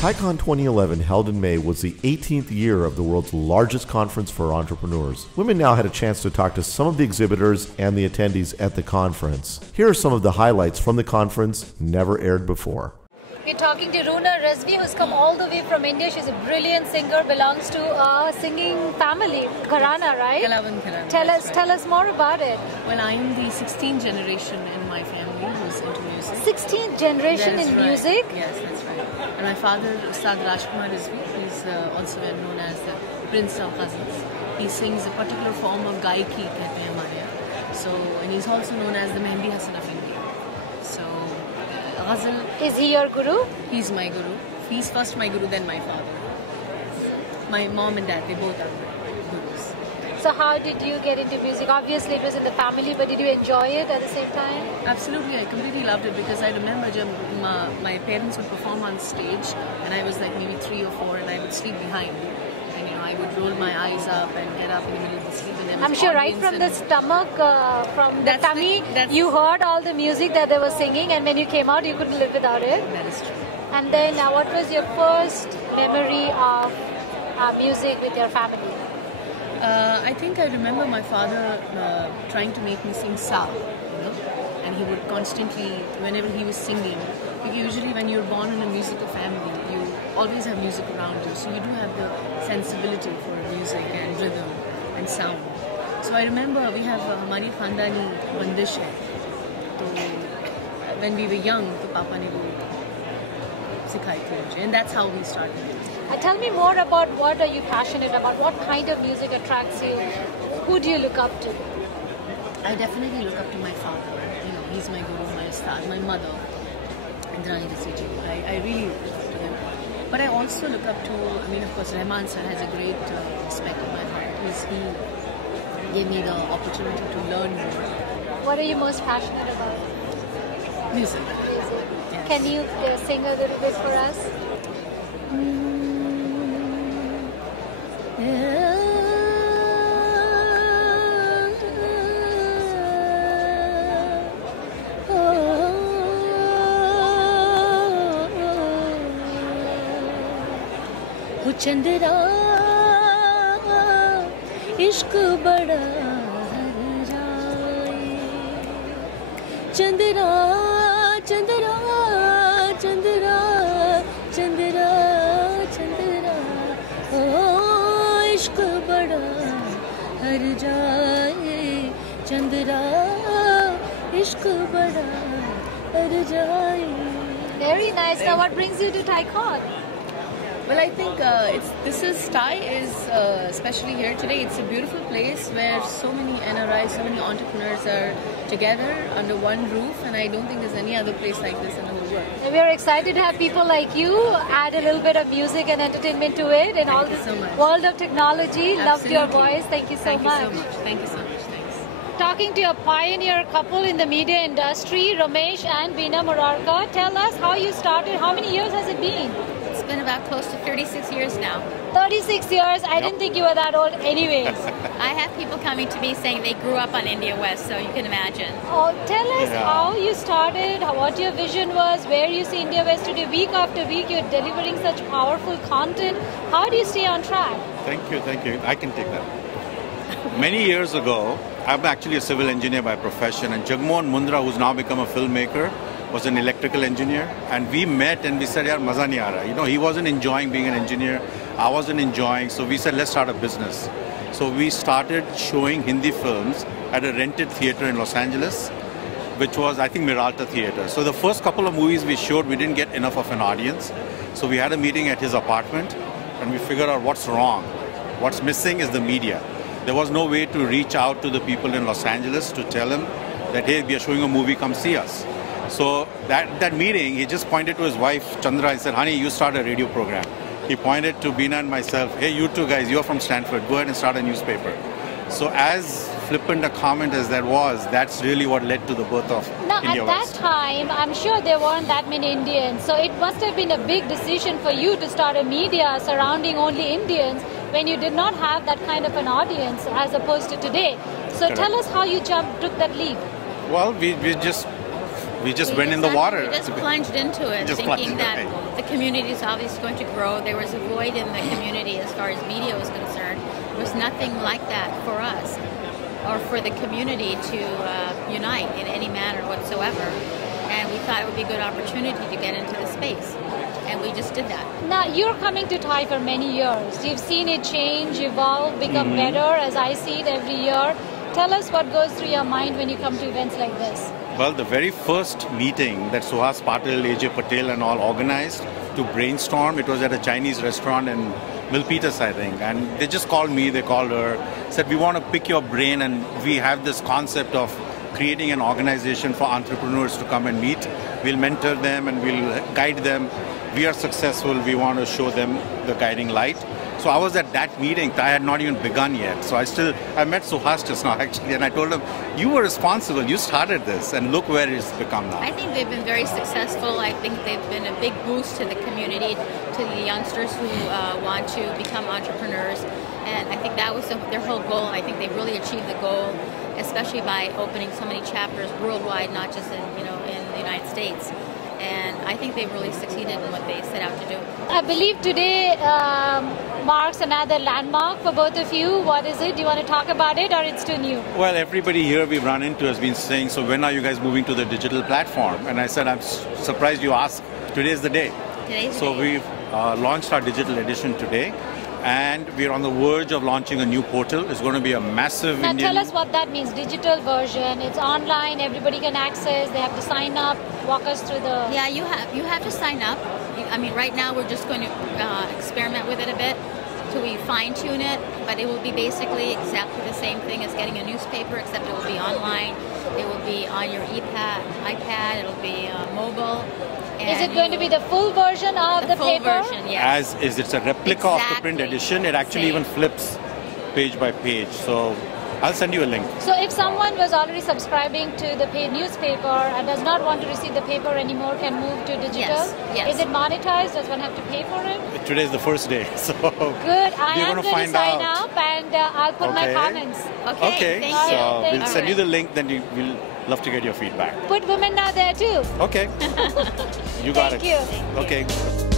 TiECon 2011, held in May, was the 18th year of the world's largest conference for entrepreneurs. Women now had a chance to talk to some of the exhibitors and the attendees at the conference. Here are some of the highlights from the conference never aired before. We're talking to Roona Razvi, who's come all the way from India. She's a brilliant singer, belongs to a singing family, Gharana, right? Kalawan Gharana. Tell us more about it. Well, I'm the 16th generation in my family who's into music. 16th generation in music? Yes, that's right. And my father, Ustad Rajkumar Razvi, he's also well known as the Prince of Ghazals. He sings a particular form of gaiki, kehte hain hamare yahan. So, and he's also known as the Mehndi Hasan of India. So, Ghazal. Is he your guru? He's my guru. He's first my guru, then my father. My mom and dad, they both are my gurus. So how did you get into music? Obviously it was in the family, but did you enjoy it at the same time? Absolutely, I completely loved it because I remember my parents would perform on stage and I was like maybe 3 or 4 and I would sleep behind. And I would roll my eyes up and get up in the middle of the sleep. And I'm sure right from the stomach, from the tummy, you heard all the music that they were singing, and when you came out you couldn't live without it. That is true. And then what was your first memory of music with your family? I think I remember my father trying to make me sing Sa, and he would constantly, whenever he was singing, usually when you're born in a musical family, you always have music around you, so you do have the sensibility for music and rhythm and sound. So I remember we have Hamari Khandani bandish hai. So when we were young, to Papa ne wo sikhai thi, and that's how we started. Tell me more about what are you passionate about? What kind of music attracts you? Who do you look up to? I definitely look up to my father. He's my guru, my star, my mother, Indrani Rasiji. I really look up to him. But I also look up to, of course, Rahman sir has a great respect in my heart. He gave me the opportunity to learn more. What are you most passionate about? Music. Yes. Can you sing a little bit for us? Chandra इश्क बड़ा जाए चंद्रा चंद्रा चंद्रा चंद्रा चंद्रा ओ इश्क बड़ा हर जाए चंद्रा इश्क बड़ा हर जाए. Very nice. Now what brings you to TiECon? Well, I think TiE is especially here today. It's a beautiful place where so many NRIs, so many entrepreneurs are together under one roof, and I don't think there's any other place like this in the whole world. And we are excited to have people like you add a little bit of music and entertainment to it, and all this world of technology. Absolutely. Loved your voice. Thank you so much. Thank you so much. Thank you so much. Thanks. Talking to a pioneer couple in the media industry, Ramesh and Veena Murarka. Tell us how you started. How many years has it been? It's been about close to 36 years now. 36 years? I didn't think you were that old anyways. I have people coming to me saying they grew up on India West, so you can imagine. Oh, tell us how you started, what your vision was, where you see India West today. Week after week, you're delivering such powerful content. How do you stay on track? Thank you. I can take that. Many years ago, I'm actually a civil engineer by profession, and Jagmohan Mundra, who's now become a filmmaker, was an electrical engineer, and we met and we said, yaar, maza nahi aa raha. He wasn't enjoying being an engineer, I wasn't enjoying, so we said, let's start a business. So we started showing Hindi films at a rented theater in Los Angeles, which was, I think, Miralta Theater. So the first couple of movies we showed, we didn't get enough of an audience. So we had a meeting at his apartment, and we figured out what's wrong. What's missing is the media. There was no way to reach out to the people in Los Angeles to tell them that, hey, we are showing a movie, come see us. So that meeting, he just pointed to his wife, Chandra, and said, honey, you start a radio program. He pointed to Veena and myself, hey, you two guys, you're from Stanford, go ahead and start a newspaper. So as flippant a comment as that was, that's really what led to the birth of India West. At that time, I'm sure there weren't that many Indians, so it must have been a big decision for you to start a media surrounding only Indians when you did not have that kind of an audience as opposed to today. So Tell us how you took that leap. Well, we just We just went in the water. We just plunged into it, Just plunged thinking into that it. the community is obviously going to grow. There was a void in the community as far as media was concerned. There was nothing like that for us or for the community to unite in any manner whatsoever. And we thought it would be a good opportunity to get into the space. And we just did that. Now, you're coming to Thai for many years. You've seen it change, evolve, become better as I see it every year. Tell us what goes through your mind when you come to events like this. Well, the very first meeting that Suhas Patil, AJ Patel and all organized to brainstorm, it was at a Chinese restaurant in Milpitas, I think. And they just called me, they called her, said, we want to pick your brain and we have this concept of creating an organization for entrepreneurs to come and meet. We'll mentor them and we'll guide them. We are successful, we want to show them the guiding light. So I was at that meeting. I had not even begun yet. So I met Suhas just now actually, and I told him, you were responsible, you started this, and look where it's become now. I think they've been very successful. I think they've been a big boost to the community, to the youngsters who want to become entrepreneurs. And I think that was their whole goal. I think they've really achieved the goal, especially by opening so many chapters worldwide, not just in the United States. And I think they've really succeeded in what they set out to do. I believe today marks another landmark for both of you. What is it? Do you want to talk about it or it's too new? Well, everybody here we've run into has been saying, so when are you guys moving to the digital platform? And I said, I'm surprised you asked. Today's the day. So we've launched our digital edition today. And we're on the verge of launching a new portal. It's going to be a massive Now Indian... tell us what that means. Digital version. It's online. Everybody can access. They have to sign up. Walk us through the... Yeah, you have to sign up. I mean, right now we're just going to experiment with it a bit till we fine-tune it. But it will be basically exactly the same thing as getting a newspaper, except it will be online. It will be on your iPad. It'll be mobile. Is it going to be the full version of the full paper? version, yes. As is, it's a replica of the print Exactly. edition. It actually Same. even flips page by page. So I'll send you a link. So if someone was already subscribing to the paid newspaper and does not want to receive the paper anymore, can move to digital? Yes. Is it monetized? Does one have to pay for it? Today's the first day, so Good. I we're am gonna going to find sign out. up and I'll put my Okay. comments. Okay, thank so you. Thank we'll you. send you the link, then we'll love to get your feedback. Put women now there too. Okay. You got Thank it. you. Okay.